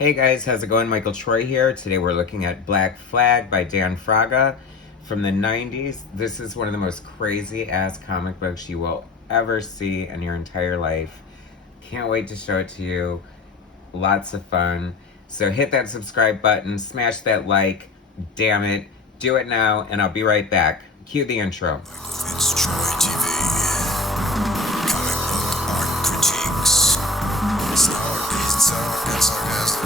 Hey guys, how's it going? Michael Troy here. Today we're looking at Black Flag by Dan Fraga from the 90s. This is one of the most crazy ass comic books you will ever see in your entire life. Can't wait to show it to you. Lots of fun. So hit that subscribe button, smash that like, damn it, do it now, and I'll be right back. Cue the intro. MichaelFitzTroytv. Comic book art critiques. Snarky, sarcastic ways.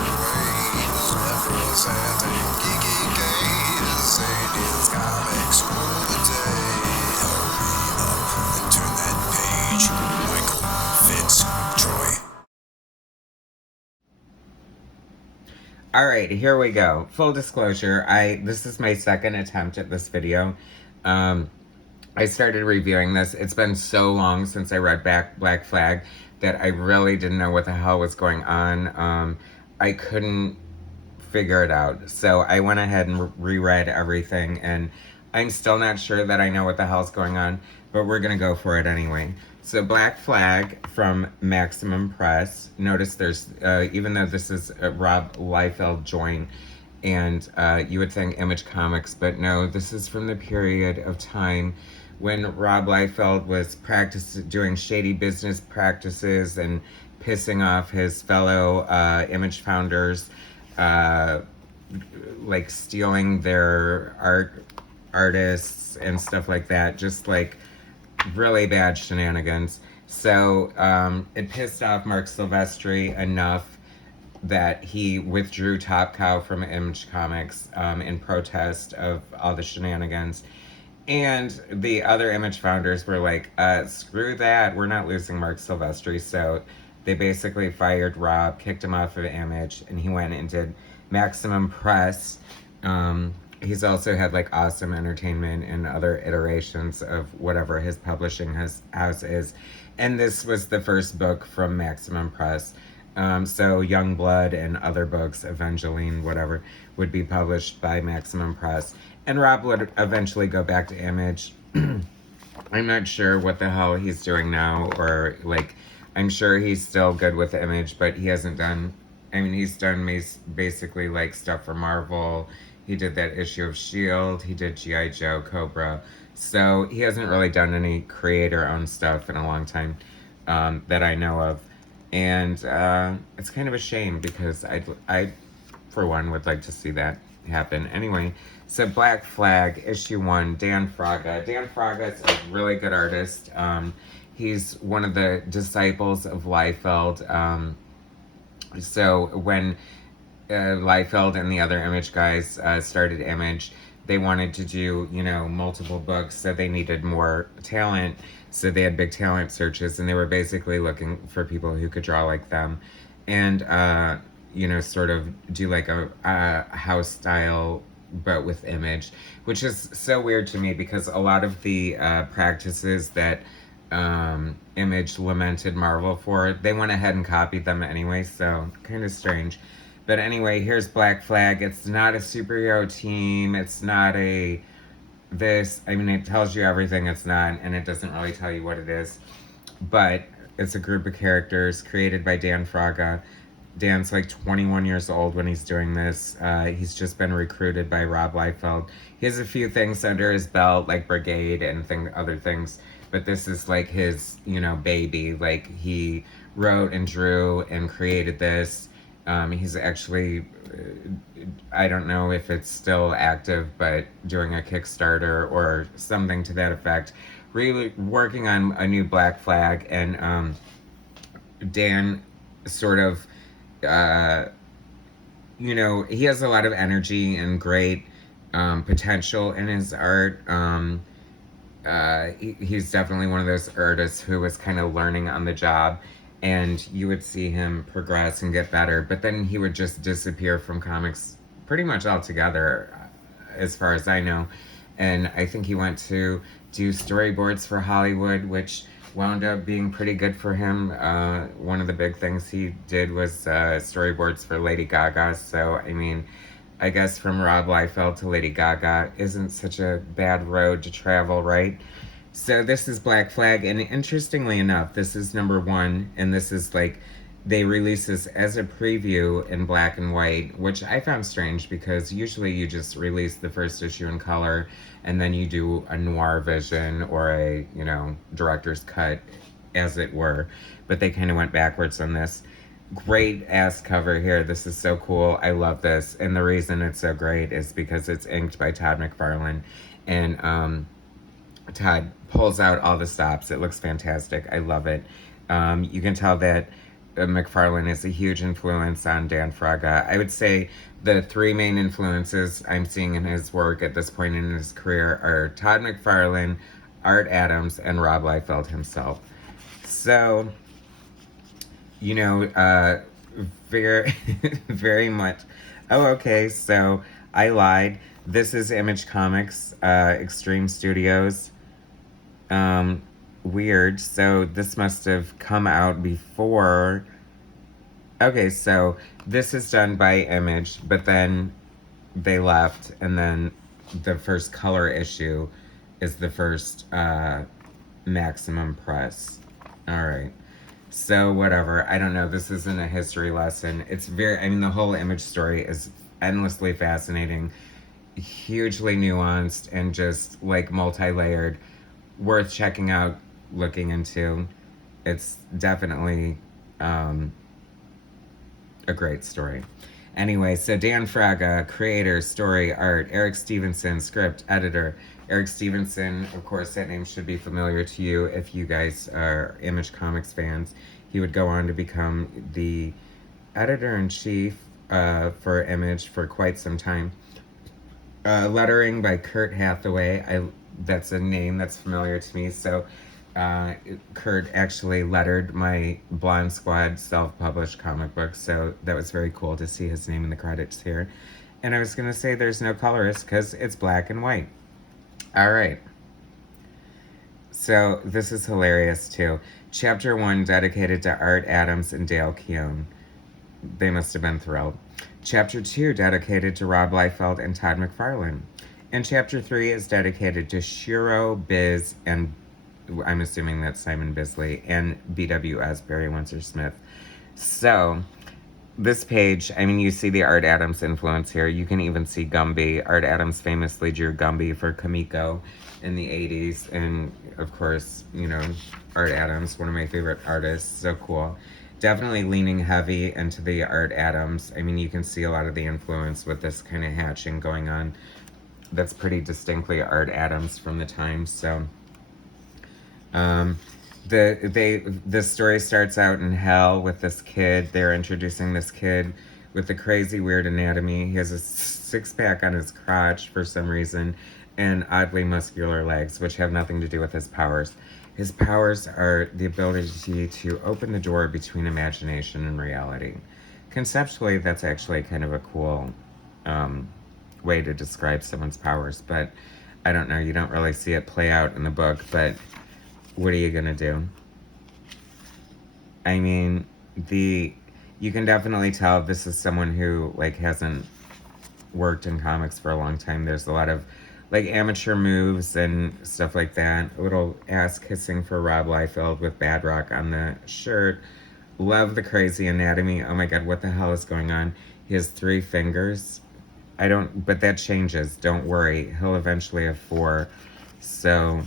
Levels and geeky gaze. Aliens, comics, rule the day. Hurry up and turn that page. MichaelFitzTroy. Alright, here we go. Full disclosure, this is my second attempt at this video. I started reviewing this. It's been so long since I read Black Flag that I really didn't know what the hell was going on. I couldn't figure it out. So I went ahead and reread everything, and I'm still not sure that I know what the hell's going on, but we're going to go for it anyway. So Black Flag from Maximum Press. Notice there's, even though this is a Rob Liefeld joint, and you would think Image Comics, but no, this is from the period of time when Rob Liefeld was doing shady business practices and pissing off his fellow Image founders, like stealing their artists and stuff like that, just like really bad shenanigans. So it pissed off Mark Silvestri enough that he withdrew Top Cow from Image Comics in protest of all the shenanigans. And the other Image founders were like, screw that, we're not losing Mark Silvestri. So they basically fired Rob, kicked him off of Image, and he went and did Maximum Press. He's also had like Awesome Entertainment and other iterations of whatever his publishing house is. And this was the first book from Maximum Press. So Youngblood and other books, Evangeline, whatever, would be published by Maximum Press. And Rob would eventually go back to Image. I'm not sure what the hell he's doing now, or like, I'm sure he's still good with Image, but he hasn't done, I mean, he's done basically like stuff for Marvel. He did that issue of S.H.I.E.L.D. He did G.I. Joe, Cobra. So he hasn't really done any creator-owned stuff in a long time that I know of. And it's kind of a shame because I, for one, would like to see that happen. Anyway, so Black Flag, issue 1, Dan Fraga. Dan Fraga is a really good artist. He's one of the disciples of Liefeld. So when Liefeld and the other Image guys started Image, they wanted to do, multiple books, so they needed more talent. So they had big talent searches, and they were basically looking for people who could draw like them, and sort of do like a house style, but with Image, which is so weird to me because a lot of the practices that Image lamented Marvel for, they went ahead and copied them anyway, so kind of strange. But anyway, here's Black Flag. It's not a superhero team. It's not it tells you everything it's not, and it doesn't really tell you what it is. But it's a group of characters created by Dan Fraga. Dan's like 21 years old when he's doing this. He's just been recruited by Rob Liefeld. He has a few things under his belt, like Brigade and other things. But this is like his, baby. Like, he wrote and drew and created this. He's actually, I don't know if it's still active, but doing a Kickstarter or something to that effect. Really working on a new Black Flag, and Dan sort of, he has a lot of energy and great potential in his art. He's definitely one of those artists who was kind of learning on the job. And you would see him progress and get better, but then he would just disappear from comics pretty much altogether, as far as I know. And I think he went to do storyboards for Hollywood, which wound up being pretty good for him. One of the big things he did was storyboards for Lady Gaga. So, I mean, I guess from Rob Liefeld to Lady Gaga isn't such a bad road to travel, right? So this is Black Flag, and interestingly enough, this is number 1, and this is like they released this as a preview in black and white, which I found strange because usually you just release the first issue in color and then you do a noir vision or a, you know, director's cut, as it were. But they kind of went backwards on this. Great ass cover here. This is so cool. I love this. And the reason it's so great is because it's inked by Todd McFarlane. And Todd pulls out all the stops. It looks fantastic. I love it. You can tell that McFarlane is a huge influence on Dan Fraga. I would say the three main influences I'm seeing in his work at this point in his career are Todd McFarlane, Art Adams, and Rob Liefeld himself. So, you know, very, very much. Oh, okay, so I lied. This is Image Comics, Extreme Studios. Weird. So this must have come out before. Okay, so this is done by Image, but then they left, and then the first color issue is the first Maximum Press. All right. So whatever. I don't know. This isn't a history lesson. It's very. I mean, the whole Image story is endlessly fascinating, hugely nuanced, and just like multi-layered. Worth checking out, looking into. It's definitely a great story. Anyway, so Dan Fraga, creator, story, art, Eric Stevenson, script, editor. Eric Stevenson, of course, that name should be familiar to you if you guys are Image Comics fans. He would go on to become the editor-in-chief for Image for quite some time. Lettering by Kurt Hathaway. That's a name that's familiar to me. So Kurt actually lettered my Blonde Squad self-published comic book. So that was very cool to see his name in the credits here. And I was going to say there's no colorist because it's black and white. All right. So this is hilarious too. Chapter 1 dedicated to Art Adams and Dale Keown. They must have been thrilled. Chapter 2 dedicated to Rob Liefeld and Todd McFarlane. And Chapter 3 is dedicated to Shiro, Biz, and I'm assuming that's Simon Bisley, and BWS, Barry Windsor Smith. So, this page, I mean, you see the Art Adams influence here. You can even see Gumby. Art Adams famously drew Gumby for Kamiko in the 80s. And, of course, you know, Art Adams, one of my favorite artists. So cool. Definitely leaning heavy into the Art Adams. I mean, you can see a lot of the influence with this kind of hatching going on. That's pretty distinctly Art Adams from the time. So this story starts out in hell with this kid. They're introducing this kid with a crazy weird anatomy. He has a six-pack on his crotch for some reason and oddly muscular legs, which have nothing to do with his powers. His powers are the ability to open the door between imagination and reality. Conceptually, that's actually kind of a cool way to describe someone's powers, but I don't know, you don't really see it play out in the book, but what are you gonna do? I mean, you can definitely tell this is someone who like hasn't worked in comics for a long time. There's a lot of like amateur moves and stuff like that. A little ass kissing for Rob Liefeld with Bad Rock on the shirt. Love the crazy anatomy. Oh my god, what the hell is going on? He has 3 fingers. But that changes. Don't worry. He'll eventually have 4. So,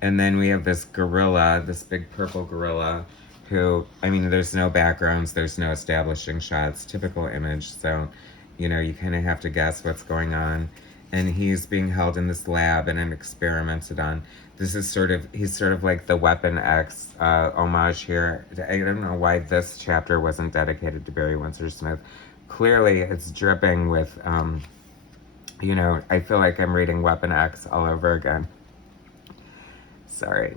and then we have this gorilla, this big purple gorilla, who, I mean, there's no backgrounds, there's no establishing shots, typical Image. So, you know, you kind of have to guess what's going on. And he's being held in this lab and experimented on. This is he's sort of like the Weapon X homage here. I don't know why this chapter wasn't dedicated to Barry Windsor Smith. Clearly, it's dripping with, you know, I feel like I'm reading Weapon X all over again. Sorry.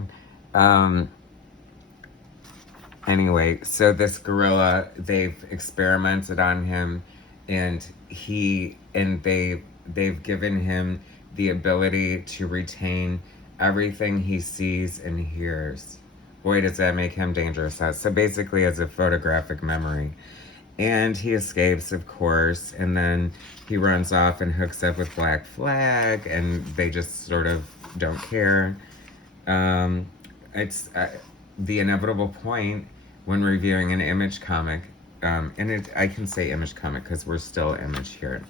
Anyway, so this gorilla, they've experimented on him, and they've given him the ability to retain everything he sees and hears. Boy, does that make him dangerous. So basically, it's a photographic memory. And he escapes, of course, and then he runs off and hooks up with Black Flag, and they just sort of don't care. It's the inevitable point when reviewing an Image comic, I can say Image comic because we're still Image here,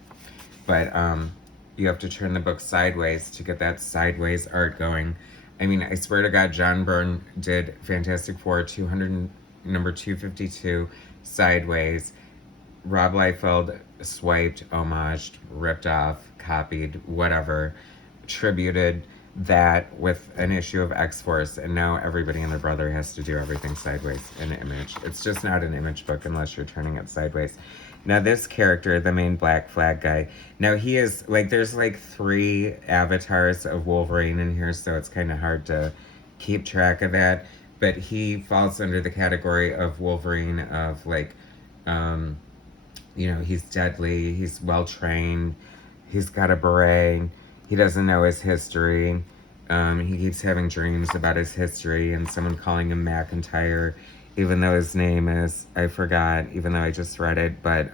but you have to turn the book sideways to get that sideways art going. I mean, I swear to God, John Byrne did Fantastic Four 200, number 252 sideways. Rob Liefeld swiped, homaged, ripped off, copied, whatever, tributed that with an issue of X-Force, and now everybody and their brother has to do everything sideways in Image. It's just not an Image book unless you're turning it sideways. Now this character, the main Black Flag guy, now he is, like, there's like 3 avatars of Wolverine in here, so it's kind of hard to keep track of that, but he falls under the category of Wolverine of, like, you know, he's deadly, he's well-trained, he's got a beret, he doesn't know his history, he keeps having dreams about his history, and someone calling him McIntyre, even though his name is, I forgot, even though I just read it, but,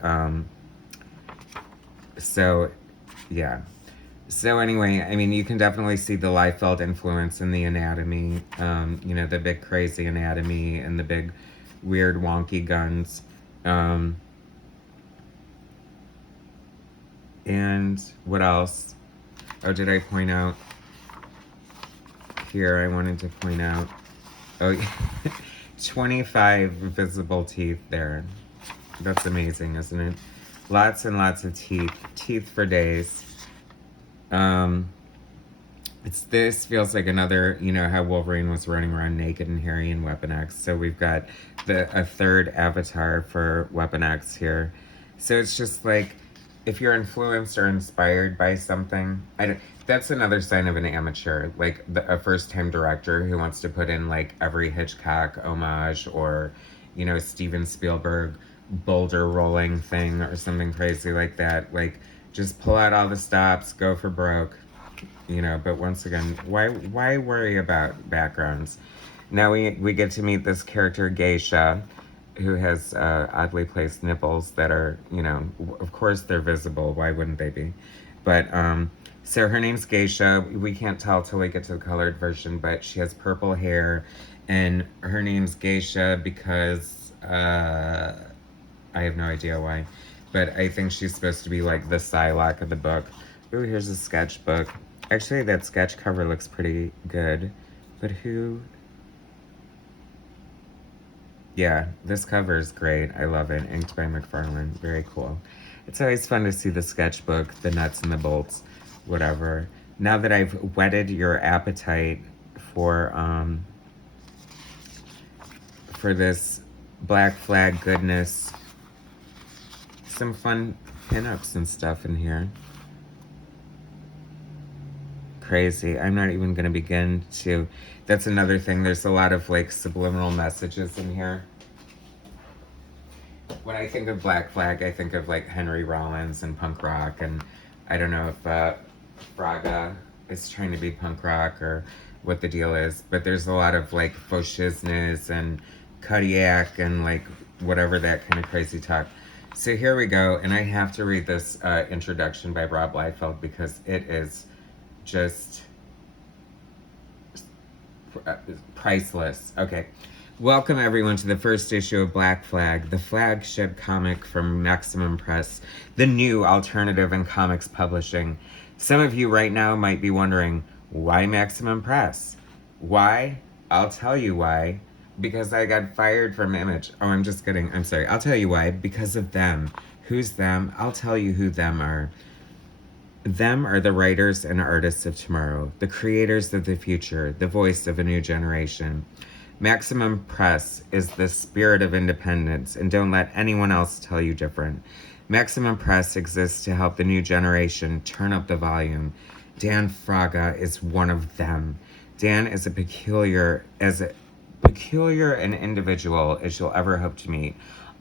so, yeah. So anyway, I mean, you can definitely see the Liefeld influence in the anatomy, you know, the big crazy anatomy and the big weird wonky guns, and what else? Oh, did I point out? Here, I wanted to point out. Oh, 25 visible teeth there. That's amazing, isn't it? Lots and lots of teeth. Teeth for days. This feels like another, you know, how Wolverine was running around naked and hairy in Weapon X. So we've got a third avatar for Weapon X here. So it's just like, if you're influenced or inspired by something, that's another sign of an amateur, like a first-time director who wants to put in like every Hitchcock homage or, you know, Steven Spielberg boulder rolling thing or something crazy like that. Like, just pull out all the stops, go for broke, you know. But once again, why worry about backgrounds? Now we get to meet this character Geisha, who has oddly placed nipples that are, you know, of course they're visible. Why wouldn't they be? But, so her name's Geisha. We can't tell till we get to the colored version, but she has purple hair, and her name's Geisha because, I have no idea why, but I think she's supposed to be like the Psylocke of the book. Ooh, here's a sketchbook. Actually, that sketch cover looks pretty good, but who... Yeah, this cover is great. I love it. Inked by McFarlane. Very cool. It's always fun to see the sketchbook, the nuts and the bolts, whatever. Now that I've whetted your appetite for this Black Flag goodness, some fun pinups and stuff in here. Crazy. I'm not even going to begin to... That's another thing. There's a lot of, like, subliminal messages in here. When I think of Black Flag, I think of, like, Henry Rollins and punk rock, and I don't know if Fraga is trying to be punk rock or what the deal is, but there's a lot of, like, faux shizness and Kodiak and, like, whatever, that kind of crazy talk. So here we go, and I have to read this introduction by Rob Liefeld because it is just priceless. Okay. Welcome everyone to the first issue of Black Flag, the flagship comic from Maximum Press, the new alternative in comics publishing. Some of you right now might be wondering, why Maximum Press? Why? I'll tell you why. Because I got fired from Image. Oh, I'm just kidding. I'm sorry. I'll tell you why. Because of them. Who's them? I'll tell you who them are. Them are the writers and artists of tomorrow, the creators of the future, the voice of a new generation. Maximum Press is the spirit of independence, and don't let anyone else tell you different. Maximum Press exists to help the new generation turn up the volume. Dan Fraga is one of them. Dan is as peculiar an individual as you'll ever hope to meet,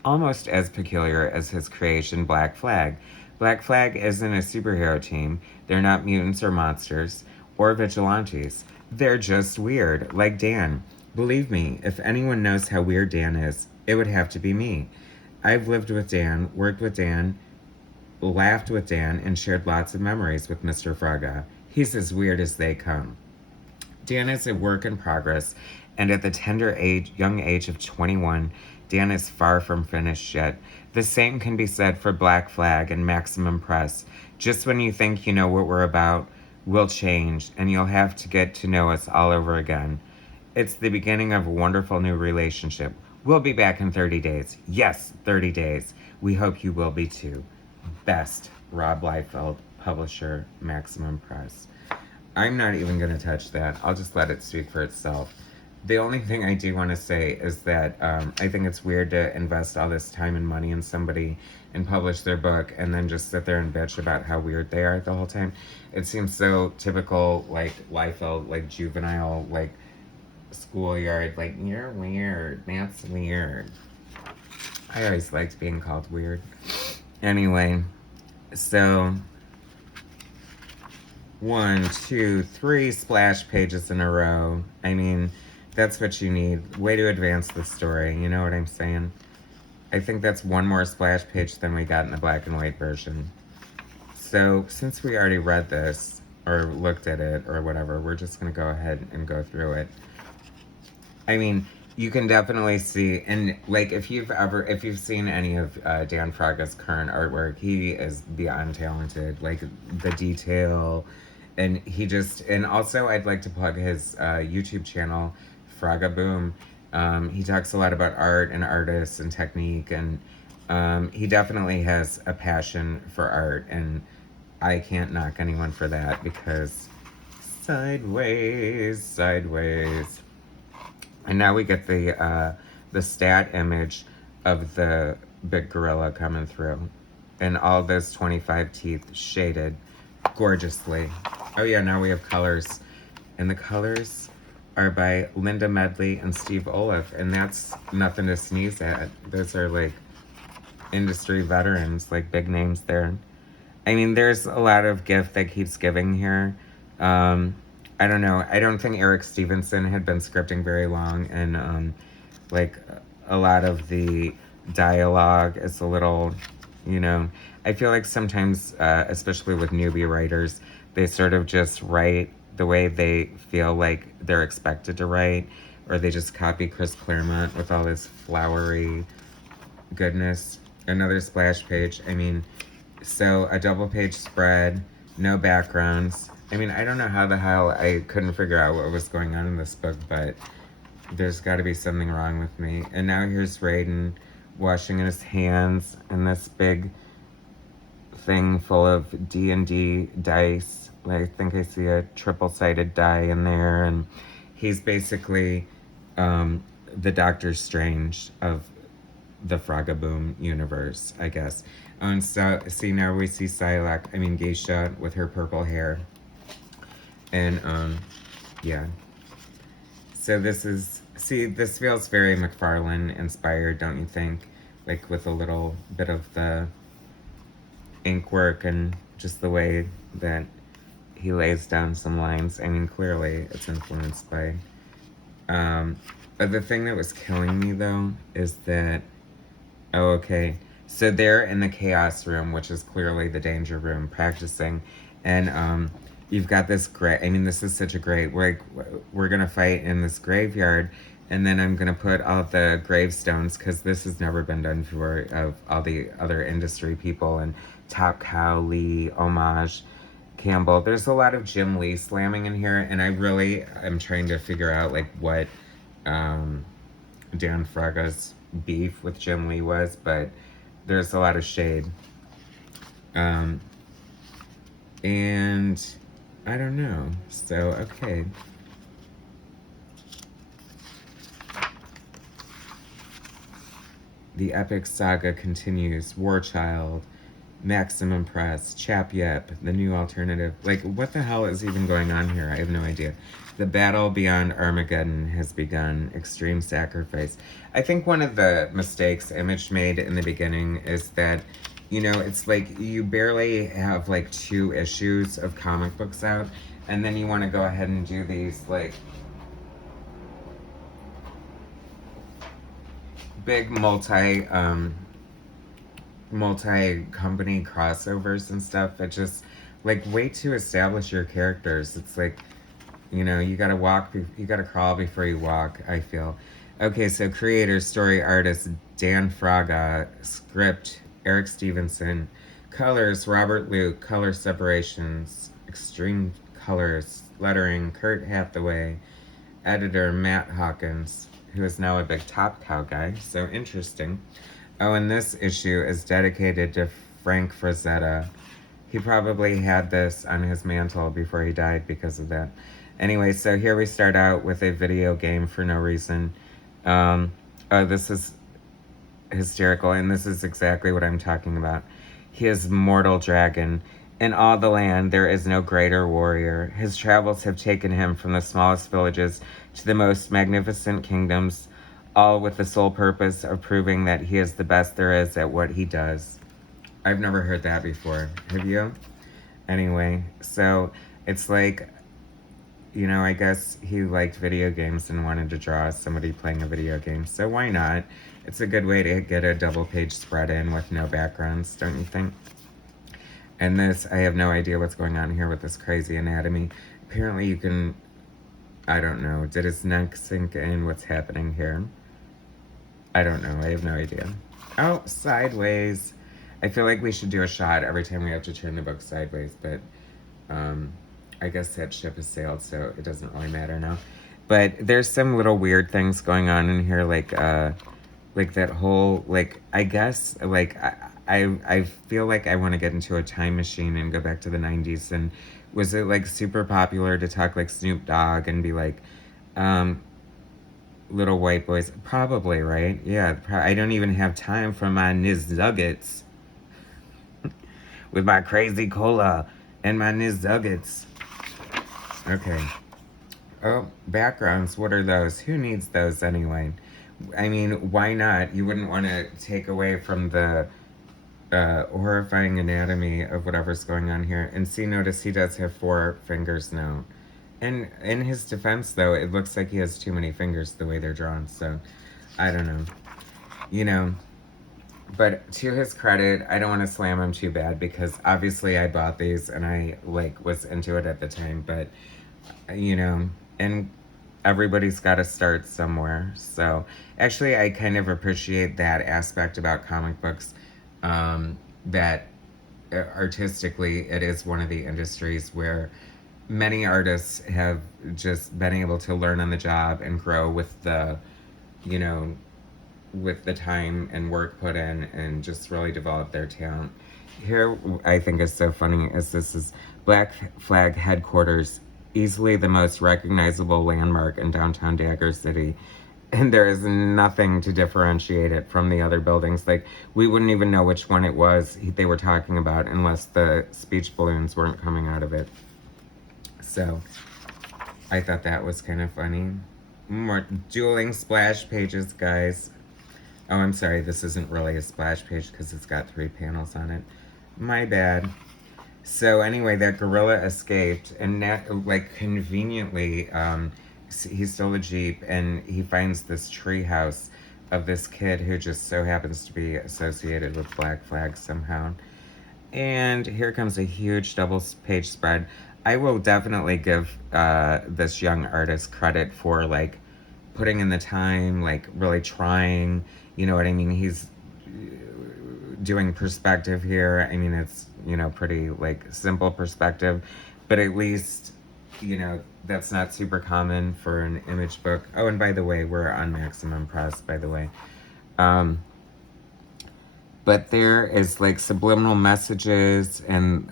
almost as peculiar as his creation, Black Flag. Black Flag isn't a superhero team. They're not mutants or monsters or vigilantes. They're just weird, like Dan. Believe me, if anyone knows how weird Dan is, it would have to be me. I've lived with Dan, worked with Dan, laughed with Dan, and shared lots of memories with Mr. Fraga. He's as weird as they come. Dan is a work in progress, and at the young age of 21, Dan is far from finished yet. The same can be said for Black Flag and Maximum Press. Just when you think you know what we're about, we'll change, and you'll have to get to know us all over again. It's the beginning of a wonderful new relationship. We'll be back in 30 days. Yes, 30 days. We hope you will be too. Best, Rob Liefeld, publisher, Maximum Press. I'm not even going to touch that. I'll just let it speak for itself. The only thing I do want to say is that I think it's weird to invest all this time and money in somebody and publish their book and then just sit there and bitch about how weird they are the whole time. It seems so typical, like, Liefeld, like, juvenile, like, schoolyard, like, you're weird, that's weird. I always liked being called weird. Anyway, so 1, 2, 3 splash pages in a row. I mean, that's what you need. Way to advance the story, you know what I'm saying? I think that's one more splash page than we got in the black and white version. So, since we already read this, or looked at it, or whatever, we're just going to go ahead and go through it. I mean, you can definitely see, and like if you've seen any of Dan Fraga's current artwork, he is beyond talented. Like the detail, and and also I'd like to plug his YouTube channel, Fragaboom. He talks a lot about art and artists and technique, and he definitely has a passion for art, and I can't knock anyone for that because sideways, sideways. And now we get the stat image of the big gorilla coming through. And all those 25 teeth shaded gorgeously. Oh yeah, now we have colors. And the colors are by Linda Medley and Steve Olaf. And that's nothing to sneeze at. Those are like industry veterans, like big names there. I mean, there's a lot of gift that keeps giving here. I don't know. I don't think Eric Stevenson had been scripting very long, and like a lot of the dialogue is a little, you know, I feel like sometimes, especially with newbie writers, they sort of just write the way they feel like they're expected to write, or they just copy Chris Claremont with all this flowery goodness. Another splash page. I mean, so a double page spread, no backgrounds. I mean, I don't know how the hell I couldn't figure out what was going on in this book, but there's got to be something wrong with me. And now here's Raiden washing his hands in this big thing full of D&D dice. I think I see a triple-sided die in there, and he's basically the Doctor Strange of the Fragaboom universe, I guess. And so, see, now we see Geisha with her purple hair. And, yeah. So this feels very McFarlane inspired, don't you think? Like with a little bit of the ink work and just the way that he lays down some lines. I mean, clearly it's influenced by, but the thing that was killing me though is that, oh, okay. So they're in the chaos room, which is clearly the danger room, practicing. And, you've got this this is such a great, we're gonna fight in this graveyard, and then I'm gonna put all the gravestones, because this has never been done before, of all the other industry people, and Top Cow, Lee, Homage, Campbell. There's a lot of Jim Lee slamming in here, and I really am trying to figure out, like, what Dan Fraga's beef with Jim Lee was, but there's a lot of shade. And I don't know. So, okay. The epic saga continues. War Child, Maximum Press, Chap Yep, the new alternative. Like, what the hell is even going on here? I have no idea. The battle beyond Armageddon has begun. Extreme sacrifice. I think one of the mistakes Image made in the beginning is that, you know, it's like you barely have like 2 issues of comic books out, and then you want to go ahead and do these like big multi-company crossovers and stuff. It just like way to establish your characters. It's like, you know, you gotta crawl before you walk, I feel. Okay, so creator, story artist Dan Fraga, script Eric Stevenson, colors Robert Luke, color separations, extreme colors, lettering Kurt Hathaway, editor Matt Hawkins, who is now a big Top Cow guy, so interesting. Oh, and this issue is dedicated to Frank Frazetta. He probably had this on his mantle before he died because of that. Anyway, so here we start out with a video game for no reason. Oh, this is hysterical, and this is exactly what I'm talking about. He is mortal dragon. In all the land, there is no greater warrior. His travels have taken him from the smallest villages to the most magnificent kingdoms, all with the sole purpose of proving that he is the best there is at what he does. I've never heard that before. Have you? Anyway, so it's like, you know, I guess he liked video games and wanted to draw somebody playing a video game. So why not? It's a good way to get a double page spread in with no backgrounds, don't you think? And this, I have no idea what's going on here with this crazy anatomy. Apparently you can, I don't know, did his neck sink in? What's happening here? I don't know, I have no idea. Oh, sideways. I feel like we should do a shot every time we have to turn the book sideways, but I guess that ship has sailed, so it doesn't really matter now. But there's some little weird things going on in here, like that whole, like, I guess, like, I feel like I want to get into a time machine and go back to the 90s. And was it, like, super popular to talk like Snoop Dogg and be like, little white boys? Probably, right? Yeah, I don't even have time for my Niz Nuggets with my crazy cola and my Niz Nuggets. Okay. Oh, backgrounds, what are those? Who needs those anyway? I mean, why not? You wouldn't want to take away from the horrifying anatomy of whatever's going on here. And see, notice he does have 4 fingers now. And in his defense, though, it looks like he has too many fingers the way they're drawn. So, I don't know. You know, but to his credit, I don't want to slam him too bad because obviously I bought these and I, like, was into it at the time. But, you know, and everybody's got to start somewhere. So actually I kind of appreciate that aspect about comic books, that artistically it is one of the industries where many artists have just been able to learn on the job and grow with the, you know, with the time and work put in and just really develop their talent. Here, I think is so funny is this is Black Flag headquarters, easily the most recognizable landmark in downtown Dagger City. And there is nothing to differentiate it from the other buildings. Like, we wouldn't even know which one it was they were talking about unless the speech balloons weren't coming out of it. So, I thought that was kind of funny. More dueling splash pages, guys. Oh, I'm sorry, this isn't really a splash page because it's got 3 panels on it. My bad. So anyway, that gorilla escaped, and like conveniently, he stole a Jeep, and he finds this tree house of this kid who just so happens to be associated with Black Flag somehow. And here comes a huge double-page spread. I will definitely give this young artist credit for, like, putting in the time, like, really trying, you know what I mean? He's doing perspective here. I mean, it's, you know, pretty, like, simple perspective, but at least, you know, that's not super common for an image book. Oh, and by the way, we're on Maximum Press, by the way. But there is, like, subliminal messages and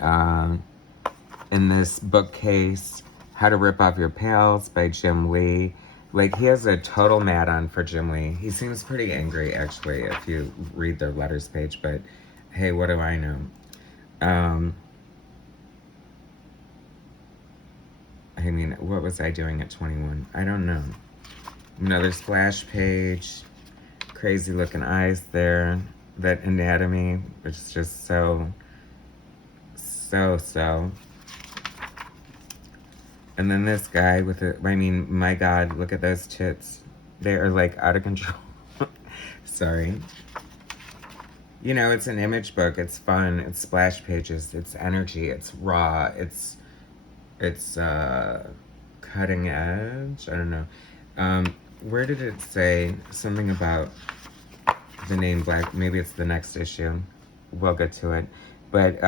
in this bookcase, How to Rip Off Your Pals by Jim Lee. Like, he has a total mad on for Jim Lee. He seems pretty angry, actually, if you read their letters page, but hey, what do I know? I mean, what was I doing at 21? I don't know. Another splash page. Crazy looking eyes there. That anatomy, which is just so. And then this guy with it, I mean, my God, look at those tits. They are, like, out of control. Sorry. You know, it's an image book. It's fun. It's splash pages. It's energy. It's raw. It's cutting edge. I don't know. where did it say something about the name Black? Maybe it's the next issue. We'll get to it. But,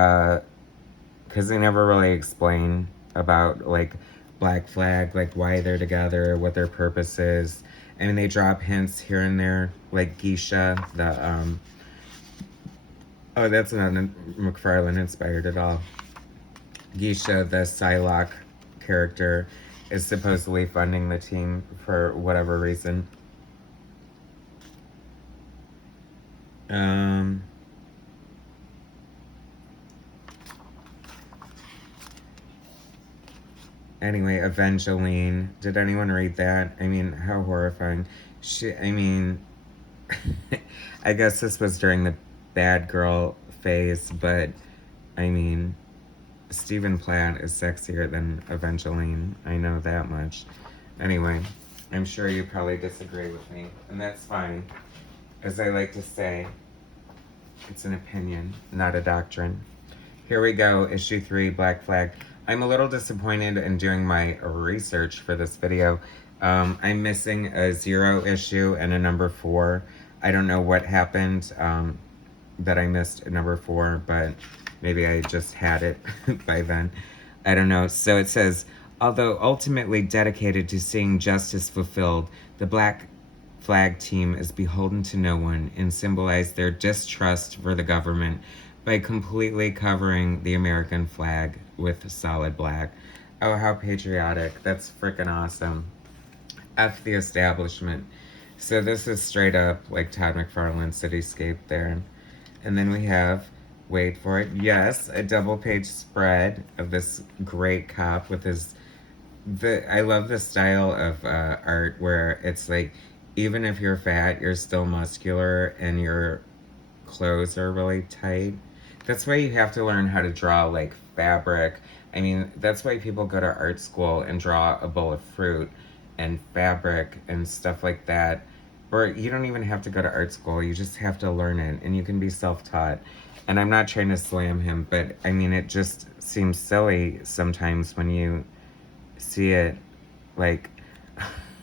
because they never really explain about, like, Black Flag, like, why they're together, what their purpose is. I mean, they drop hints here and there, like Geisha, the, oh, that's not McFarlane inspired at all. Geisha, the Psylocke character, is supposedly funding the team for whatever reason. Anyway, Evangeline. Did anyone read that? I mean, how horrifying. I mean, I guess this was during the bad girl phase, but I mean, Stephen Platt is sexier than Evangeline. I know that much. Anyway, I'm sure you probably disagree with me, and that's fine. As I like to say, it's an opinion, not a doctrine. Here we go, issue 3, Black Flag. I'm a little disappointed in doing my research for this video. I'm missing a 0 issue and a number 4. I don't know what happened that I missed a number 4, but maybe I just had it by then. I don't know. So it says, although ultimately dedicated to seeing justice fulfilled, the Black Flag team is beholden to no one and symbolize their distrust for the government by completely covering the American flag with solid black. Oh, how patriotic. That's freaking awesome. F the establishment. So this is straight up like Todd McFarlane's Cityscape there. And then we have, wait for it, yes, a double page spread of this great cop with his, I love the style of art where it's like, even if you're fat, you're still muscular and your clothes are really tight. That's why you have to learn how to draw like fabric. I mean, that's why people go to art school and draw a bowl of fruit and fabric and stuff like that. Or you don't even have to go to art school. You just have to learn it and you can be self-taught. And I'm not trying to slam him, but I mean, it just seems silly sometimes when you see it. Like,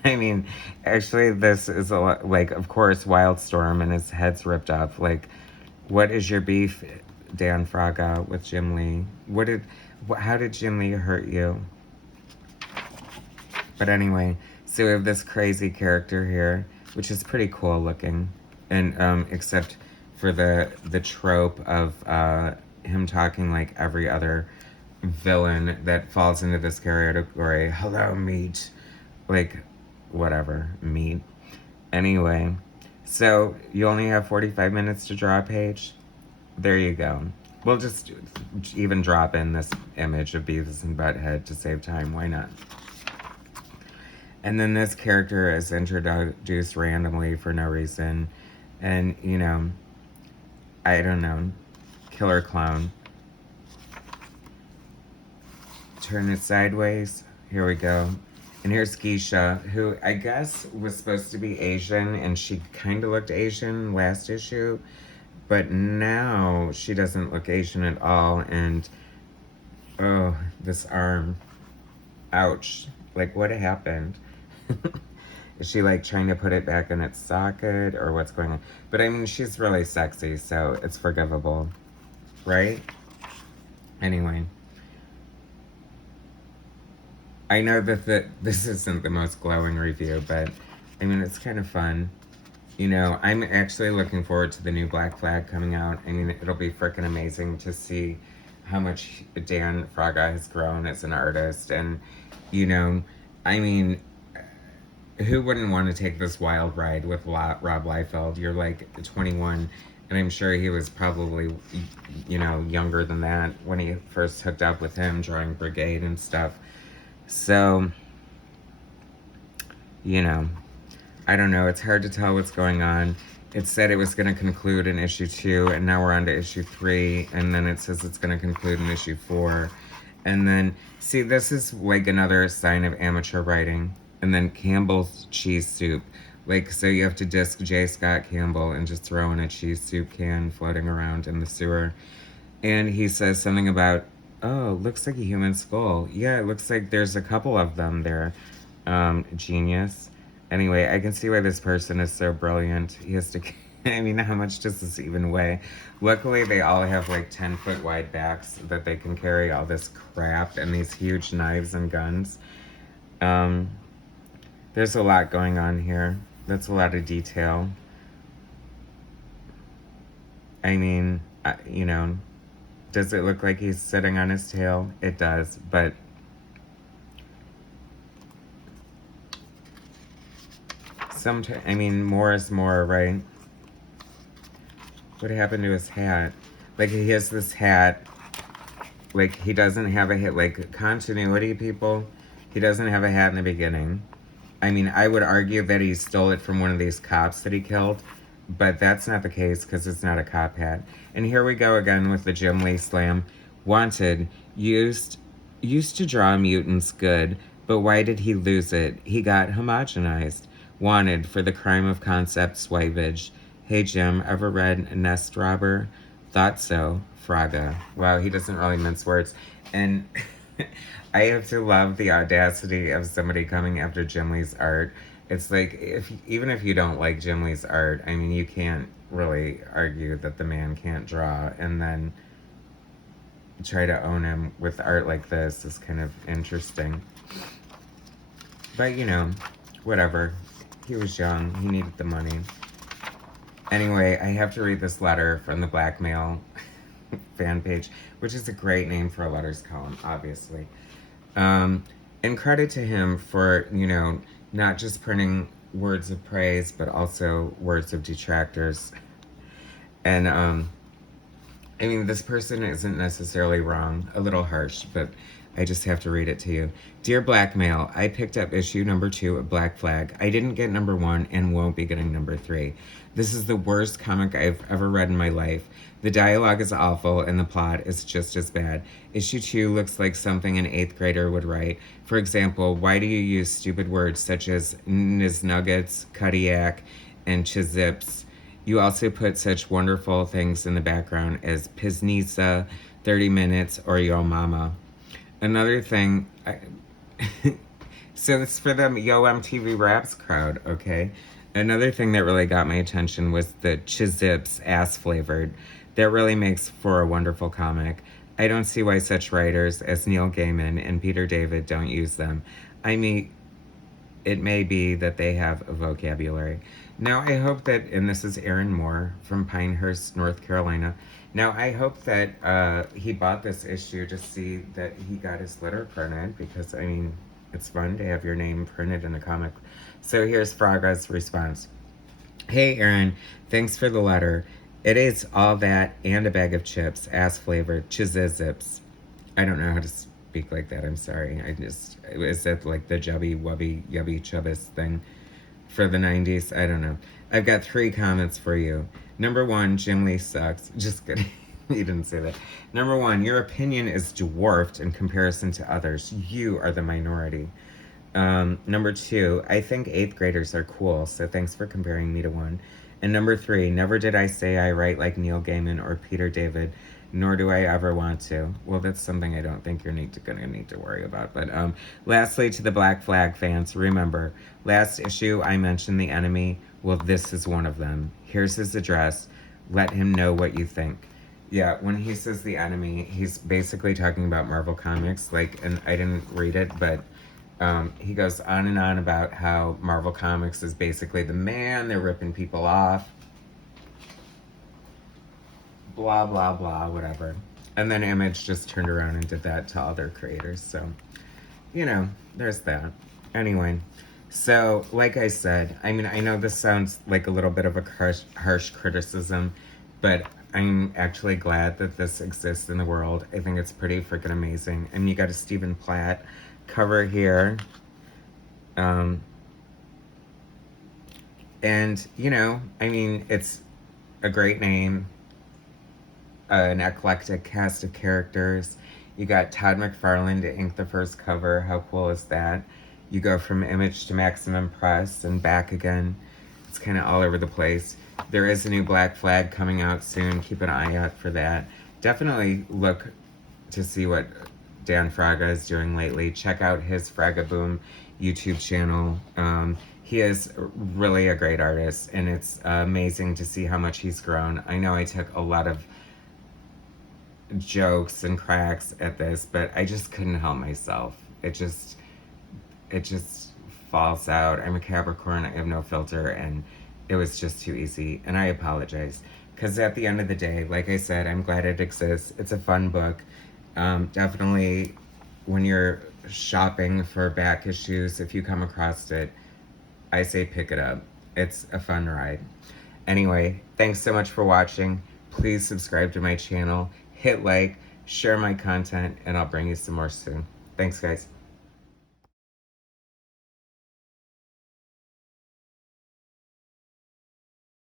I mean, actually this is a lot, like, of course, Wildstorm and his head's ripped off. Like, what is your beef, Dan Fraga, with Jim Lee? How did Jim Lee hurt you? But anyway, so we have this crazy character here, which is pretty cool looking, and except for the trope of him talking like every other villain that falls into this category. Hello, meat. Like, whatever, meat. Anyway, so you only have 45 minutes to draw a page. There you go. We'll just even drop in this image of Beavis and Butthead to save time. Why not? And then this character is introduced randomly for no reason. And, you know, I don't know. Killer Clown. Turn it sideways. Here we go. And here's Geisha, who I guess was supposed to be Asian, and she kind of looked Asian last issue. But now she doesn't look Asian at all, and oh, this arm. Ouch. Like, what happened? Is she, like, trying to put it back in its socket, or what's going on? But, I mean, she's really sexy, so it's forgivable. Right? Anyway. I know that this isn't the most glowing review, but, I mean, it's kind of fun. You know, I'm actually looking forward to the new Black Flag coming out. I mean, it'll be freaking amazing to see how much Dan Fraga has grown as an artist. And, you know, I mean, who wouldn't want to take this wild ride with Rob Liefeld? You're like 21, and I'm sure he was probably, you know, younger than that when he first hooked up with him, drawing Brigade and stuff. So, you know, I don't know. It's hard to tell what's going on. It said it was going to conclude in issue 2, and now we're on to issue 3, and then it says it's going to conclude in issue 4. And then, see, this is like another sign of amateur writing. And then Campbell's cheese soup. Like, so you have to disc J. Scott Campbell and just throw in a cheese soup can floating around in the sewer. And he says something about, oh, looks like a human skull. Yeah, it looks like there's a couple of them there. Genius. Anyway, I can see why this person is so brilliant. He has to, I mean, how much does this even weigh? Luckily, they all have like 10-foot wide backs that they can carry all this crap and these huge knives and guns. There's a lot going on here. That's a lot of detail. I mean, you know, does it look like he's sitting on his tail? It does, but sometimes, I mean, more is more, right? What happened to his hat? Like, he has this hat. Like, he doesn't have a hat. Like, continuity, people. He doesn't have a hat in the beginning. I mean, I would argue that he stole it from one of these cops that he killed. But that's not the case because it's not a cop hat. And here we go again with the Jim Lee slam. Wanted. Used to draw mutants good. But why did he lose it? He got homogenized. Wanted for the crime of concept swipage. Hey Jim, ever read Nest Robber? Thought so. Fraga. Wow, he doesn't really mince words. And I have to love the audacity of somebody coming after Jim Lee's art. It's like, even if you don't like Jim Lee's art, I mean, you can't really argue that the man can't draw, and then try to own him with art like this is kind of interesting. But, you know, whatever. He was young. He needed the money. Anyway, I have to read this letter from the Blackmail fan page, which is a great name for a letters column, obviously. And credit to him for, you know, not just printing words of praise, but also words of detractors. And, I mean, this person isn't necessarily wrong. A little harsh, but I just have to read it to you. Dear Blackmail, I picked up issue number 2 of Black Flag. I didn't get number 1 and won't be getting number 3. This is the worst comic I've ever read in my life. The dialogue is awful and the plot is just as bad. Issue 2 looks like something an 8th grader would write. For example, why do you use stupid words such as Niznuggets, Kodiak, and Chizips? You also put such wonderful things in the background as Piznisa, 30 Minutes, or Yo Mama. Another thing, so it's for the Yo MTV Raps crowd, okay? Another thing that really got my attention was the Chizips ass flavored. That really makes for a wonderful comic. I don't see why such writers as Neil Gaiman and Peter David don't use them. I mean, it may be that they have a vocabulary. Now, I hope that, and this is Aaron Moore from Pinehurst, North Carolina. Now, I hope that he bought this issue to see that he got his letter printed, because, I mean, it's fun to have your name printed in a comic. So here's Fraga's response. Hey, Aaron, thanks for the letter. It is all that and a bag of chips, ass-flavored, chizizips. I don't know how to speak like that, I'm sorry. Is it like the jubby, wubby, yubby, chubbis thing for the 90s? I don't know. I've got 3 comments for you. Number 1, Jim Lee sucks. Just kidding. He didn't say that. Number 1, your opinion is dwarfed in comparison to others. You are the minority. Number 2, I think 8th graders are cool, so thanks for comparing me to one. And number 3, never did I say I write like Neil Gaiman or Peter David, nor do I ever want to. Well, that's something I don't think you're gonna need to worry about. But lastly, to the Black Flag fans, remember, last issue I mentioned the enemy. Well, this is one of them. Here's his address. Let him know what you think. Yeah, when he says the enemy, he's basically talking about Marvel Comics. Like, and I didn't read it, but he goes on and on about how Marvel Comics is basically the man. They're ripping people off. Blah, blah, blah, whatever. And then Image just turned around and did that to all their creators. So, you know, there's that. Anyway, so like I said, I mean, I know this sounds like a little bit of a harsh criticism, but I'm actually glad that this exists in the world. I think it's pretty freaking amazing. I mean, you got a Stephen Platt cover here. And, you know, I mean, it's a great name. An eclectic cast of characters. You got Todd McFarlane to ink the first cover. How cool is that? You go from Image to Maximum Press and back again. It's kind of all over the place. There is a new Black Flag coming out soon. Keep an eye out for that. Definitely look to see what Dan Fraga is doing lately. Check out his Fragaboom YouTube channel. he is really a great artist, and it's amazing to see how much he's grown. I know I took a lot of jokes and cracks at this, but I just couldn't help myself. It just falls out. I'm a Capricorn, I have no filter, and it was just too easy, and I apologize. Because at the end of the day, like I said, I'm glad it exists. It's a fun book. Definitely, when you're shopping for back issues, if you come across it, I say pick it up. It's a fun ride. Anyway, thanks so much for watching. Please subscribe to my channel, hit like, share my content, and I'll bring you some more soon. Thanks, guys.